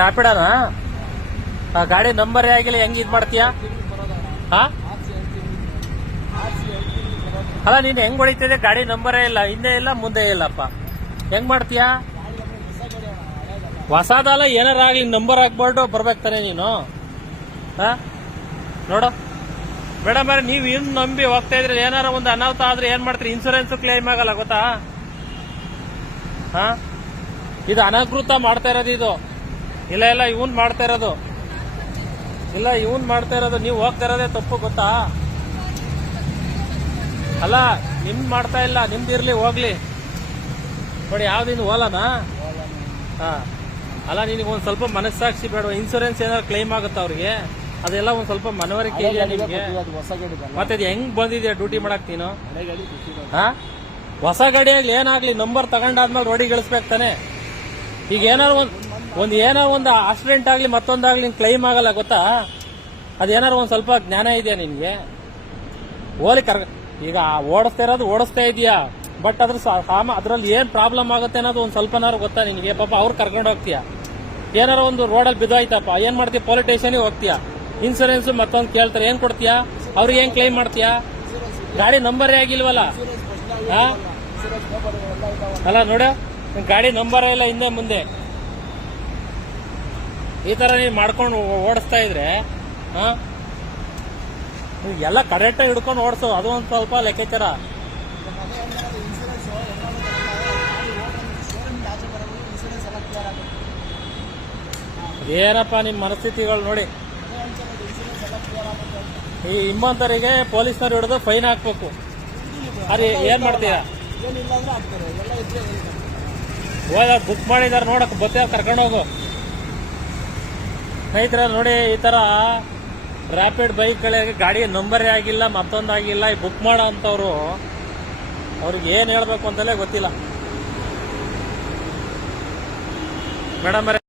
ಯಾಪಿಡನಾ ಗಾಡಿ ನಂಬರ್ ಆಗಿಲ್ಲ ಹೆಂಗ್ ಇದ್ ಮಾಡ್ತೀಯಾ? ಅಲ್ಲ ನೀನ್ ಹೆಂಗ್ ಹೊಡಿತಿದೆ? ಗಾಡಿ ನಂಬರೇ ಇಲ್ಲ, ಹಿಂದೆ ಇಲ್ಲ ಮುಂದೆ ಇಲ್ಲಪ್ಪ, ಹೆಂಗ್ ಮಾಡ್ತೀಯಾ? ಹೊಸದಲ್ಲ ಏನಾರ ಆಗ್ಲಿ ನಂಬರ್ ಹಾಕ್ಬಾರ್ದು ಬರ್ಬೇಕು ತಾನೆ ನೀನು. ನೋಡು ಮೇಡಮ್ ಅವ್ರೆ, ನೀವ್ ಇನ್ ನಂಬಿ ಹೋಗ್ತಾ ಇದ್ರೆ ಏನಾರ ಒಂದು ಅನಾಹುತ ಆದ್ರೆ ಏನ್ ಮಾಡ್ತೀರಿ? ಇನ್ಸೂರೆನ್ಸ್ ಕ್ಲೇಮ್ ಆಗಲ್ಲ ಗೊತ್ತಾ? ಇದು ಅನಧಿಕೃತ ಮಾಡ್ತಾ ಇರೋದು ಇದು. ಇಲ್ಲ ಇಲ್ಲ ಇವನ್ ಮಾಡ್ತಾ ಇರೋದು, ಇಲ್ಲ ಇವನ್ ಮಾಡ್ತಾ ಇರೋದು. ನೀವು ಹೋಗ್ತಾ ಇರೋದೇ ತಪ್ಪು ಗೊತ್ತಾ? ಅಲ್ಲ ನಿಮ್ದು ಮಾಡ್ತಾ ಇಲ್ಲ, ನಿಮ್ದು ಇರ್ಲಿ ಹೋಗ್ಲಿ. ನೋಡಿ ಯಾವ್ದಿನ ಓಲಾನಾ? ಅಲ್ಲ ನಿನಗೆ ಒಂದ್ ಸ್ವಲ್ಪ ಮನಸ್ಸಾಕ್ಷಿ ಬೇಡ? ಇನ್ಸೂರೆನ್ಸ್ ಏನಾದ್ರು ಕ್ಲೈಮ್ ಆಗುತ್ತಾ ಅವ್ರಿಗೆ? ಅದೆಲ್ಲ ಒಂದ್ ಸ್ವಲ್ಪ ಮನವರಿಕೆ ಇದೆಯಾ ನಿಮ್ಗೆ? ಮತ್ತೆ ಅದು ಹೆಂಗ್ ಬಂದಿದ್ಯಾ ಡ್ಯೂಟಿ ಮಾಡಕ್ ನೀನು? ಹೊಸ ಗಾಡಿಯಲ್ಲಿ ಏನಾಗ್ಲಿ ನಂಬರ್ ತಗೊಂಡಾದ್ಮೇಲೆ ರೋಡಿಗೆ ಇಳಿಸ್ಬೇಕು ತಾನೆ. ಈಗ ಏನಾರು ಏನಾರು ಒಂದು ಆಕ್ಸಿಡೆಂಟ್ ಆಗ್ಲಿ ಮತ್ತೊಂದಾಗ್ಲಿ ಕ್ಲೈಮ್ ಆಗಲ್ಲ ಗೊತ್ತಾ? ಅದೇನಾರು ಒಂದ್ ಸ್ವಲ್ಪ ಜ್ಞಾನ ಇದೆಯಾ ನಿನ್ಗೆ? ಈಗ ಓಡಿಸ್ತಾ ಇದೀಯಾ, ಬಟ್ ಅದ್ರಲ್ಲಿ ಏನ್ ಪ್ರಾಬ್ಲಮ್ ಆಗುತ್ತೆ ಅನ್ನೋದು ಒಂದ್ ಸ್ವಲ್ಪನಾರು ಗೊತ್ತಾ ನಿನ್ಗೆ? ಪಾಪ ಅವ್ರು ಕರ್ಕೊಂಡು ಹೋಗ್ತೀಯಾ, ಏನಾರ ಒಂದು ರೋಡಲ್ಲಿ ಬಿದ್ದೋಯ್ತಪ್ಪ ಏನ್ ಮಾಡ್ತೀಯ? ಪೊಲೀಸ್ ಸ್ಟೇಷನ್ಗೆ ಹೋಗ್ತೀಯಾ, ಇನ್ಸೂರೆನ್ಸ್ ಮತ್ತೊಂದು ಕೇಳ್ತಾರೆ, ಏನ್ ಕೊಡ್ತೀಯಾ? ಅವ್ರಿಗೆ ಏನ್ ಕ್ಲೈಮ್ ಮಾಡ್ತೀಯಾ? ಗಾಡಿ ನಂಬರೇ ಆಗಿಲ್ವಲ್ಲ. ಅಲ್ಲ ನೋಡು, ಗಾಡಿ ನಂಬರೇ ಇಲ್ಲ ಹಿಂದೆ ಮುಂದೆ. ಈ ತರ ನೀನ್ ಮಾಡ್ಕೊಂಡು ಓಡಿಸ್ತಾ ಇದ್ರೆ ಎಲ್ಲ ಕರೆಕ್ಟಾಗಿ ಹಿಡ್ಕೊಂಡು ಓಡಿಸು, ಅದು ಒಂದ್ ಸ್ವಲ್ಪ ಲೆಕ್ಕಾಚಾರ. ಏನಪ್ಪ ನಿಮ್ ಮನಸ್ಥಿತಿಗಳು ನೋಡಿ. ಈ ನಿಮ್ಮಂತರಿಗೆ ಪೊಲೀಸ್ನವ್ರು ಹಿಡಿದು ಫೈನ್ ಹಾಕ್ಬೇಕು. ಅರೆ ಏನ್ ಮಾಡ್ತೀರಾ? ಬುಕ್ ಮಾಡಿದಾರೆ ನೋಡಕ್ ಬತ್ತ ಕರ್ಕೊಂಡು ಹೋಗು. ಸ್ನೇಹಿತರ ನೋಡಿ, ಈ ತರ ರ್ಯಾಪಿಡ್ ಬೈಕ್ಗಳಿಗೆ ಗಾಡಿ ನಂಬರೇ ಆಗಿಲ್ಲ ಮತ್ತೊಂದಾಗಿಲ್ಲ, ಬುಕ್ ಮಾಡೋ ಅಂತವ್ರು ಅವ್ರಿಗೆ ಏನ್ ಹೇಳ್ಬೇಕು ಅಂತಲೇ ಗೊತ್ತಿಲ್ಲ. ಮೇಡಮ್